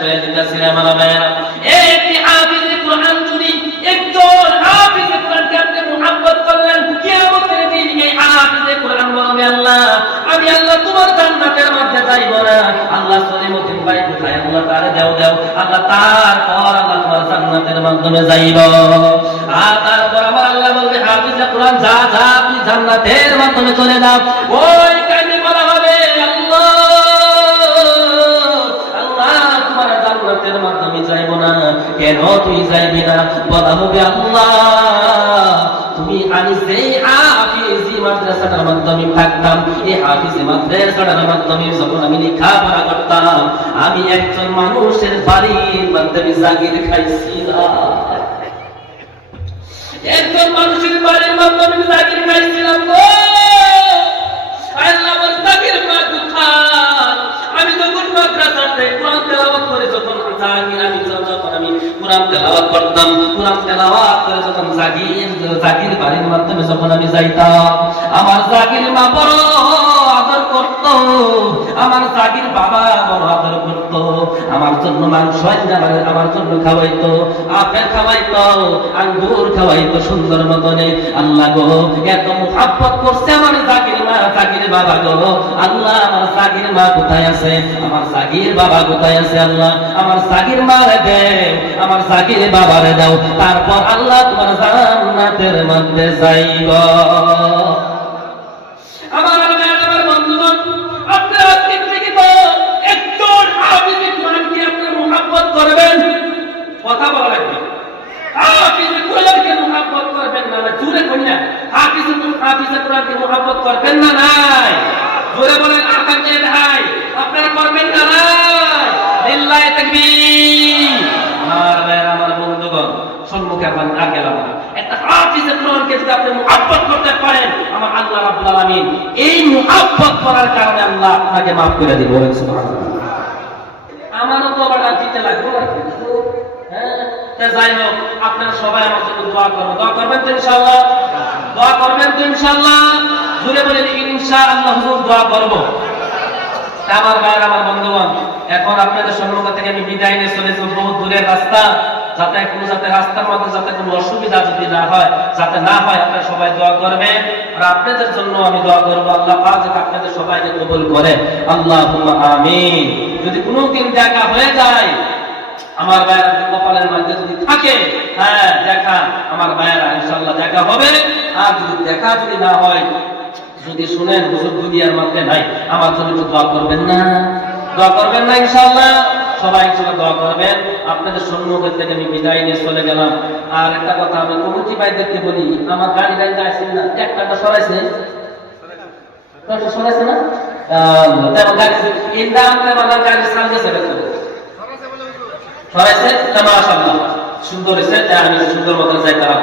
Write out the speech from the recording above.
করে দিতেছি আমার ভাইয়েরা। একটি হাফিজে কোরআন যদি একজন হাফিজে কোরআনকে আপনি মুহাব্বত করলেন, কিয়ামতের দিন এই হাফিজে কোরআন বলবে, আল্লাহ আমি আল্লাহ তোমার জান্নাতের মধ্যে যাইব না। আল্লাহ সলিমুদ্দিন ভাই কোথায়? আল্লাহ তারে দাও দাও। আল্লাহ তারপর আল্লাহ তোমার জান্নাতের মাধ্যমে যাইব। আর তারপর আমার আল্লাহ বলবে, হাফিজে কোরআন যা যা আপনি জান্নাতের মাধ্যমে চলে যাও। ওই কাজে বলা হবে, আল্লাহ আল্লাহ তোমার জান্নাতের মাধ্যমে যাইব না কেন? তুই যাইবি না? বলা হবে, আল্লাহ তুমি আমি যেই হাফিজি মাদ্রাসার মাধ্যমে থাকতাম, এই হাফিজি মাদ্রাসার মাধ্যমে যখন আমি লেখাপড়া করতাম, আমি একজন মানুষের বাড়ির মাধ্যমে জাগির খাইছিলাম। একজন মানুষের বাড়ির মাধ্যমে জাগির খাইছিলাম। আল্লাহ আমার জাগির মা কোথায়? আমি যখন মাদ্রাসাতে কোরআন তেলাওয়াত করে যখন জাগির আমি যখন আমি কোরআন তেলাওয়াত করতাম, কোরআন তেলাওয়াত করে যখন জাগির বাড়ির মাধ্যমে যখন আমি যাইতাম, আমার জাগির মা বড় আদর করত, আমার জাগির বাবা বড় আদর করত, আমার জন্য মাংস আমার জন্য খাওয়াইতো, আপেল খাওয়াইতো, আঙ্গুর খাওয়াইতো সুন্দর মতনে। আল্লাহ গো এত মুহাব্বত করছে আমার জাগির মা, জাগির বাবা গো। আল্লাহ আমার জাগির মা কোথায় আছে? আমার জাগির বাবা কোথায় আছে? আল্লাহ আমার জাগির মারে দেও, আমার জাগির বাবারে দাও, তারপর আল্লাহ তোমার জান্নাতের মধ্যে যাইব। আমার বন্ধুগণ, আপনারা থেকে তো একজন হাফিজে কোরআনকে আপনারা মুহাব্বত করবেন, কথা বলা লাগবে। হাফিজে কোরআনকে মুহাব্বত করবেন না? জোরে বলেন, হাফিজে কোরআনকে মুহাব্বত করবেন না? নাই জোরে বলেন, আকাশে ভাই আপনারা করবেন না? নাই লিল্লাহি তাকবীর। আমার বন্ধুগণ, সম্মুখে আপনার না গেলাম না, একটা হাফিজে কোরআনকে যদি আপনি মুহাব্বত করতে পারেন, আমার আল্লাহ রাব্বুল আলামিন এই মুহাব্বত করার কারণে আল্লাহ আপনাকে maaf করে দিবেন। বলেন সুবহানাল্লাহ। আমারও তো আবার দিতে লাগবে, হ্যাঁ। যাই হোক, আপনারা সবাই আমার জন্য দোয়া করবেন। দোয়া করবেন তো ইনশাআল্লাহ? দোয়া করবেন তো ইনশাআল্লাহ? জোরে বলেন ইনশাআল্লাহ। হুজুর দোয়া করব। আমার ভাইয়ের, আমার বন্ধুগণ, এখন আপনাদের সম্মুখ থেকে আমি বিদায় নিয়ে চলে যাব। বহু দূরের রাস্তা, যাতে রাস্তার মধ্যে যাতে কোনো অসুবিধা যদি না হয়, যাতে না হয়, আপনারা সবাই দোয়া করবেন। আর আপনাদের জন্য আমি দোয়া করব, আল্লাহ পাক যাতে আপনাদের সবাইকে কবুল করে। আল্লাহুম্মা আমিন। যদি কোনো দিন দেখা হয়ে যায়, আমার ভাইয়েরা কপালের মধ্যে যদি থাকে, হ্যাঁ দেখা, আমার ভাইয়েরা ইনশাআল্লাহ দেখা হবে। আর যদি দেখা যদি না হয়, যদি শুনেন হুজুর দুনিয়ার মধ্যে নাই, আমার জন্য একটু দোয়া করবেন না? দোয়া করবেন না ইনশাআল্লাহ? সবাই একসাথে দোয়া করবেন। আপনাদের সম্মুখের থেকে আমি বিদায় নিয়ে চলে গেলাম। আর একটা কথা আমি কমিটি ভাইদেরকে বলি, আমার গাড়ি গাড়িতে আসছেন না, একটা সরাইছে সরাইছে না? সরাইছে, মাশাআল্লাহ সুন্দর হয়েছে। আমি সুন্দর মতো যাইতাম।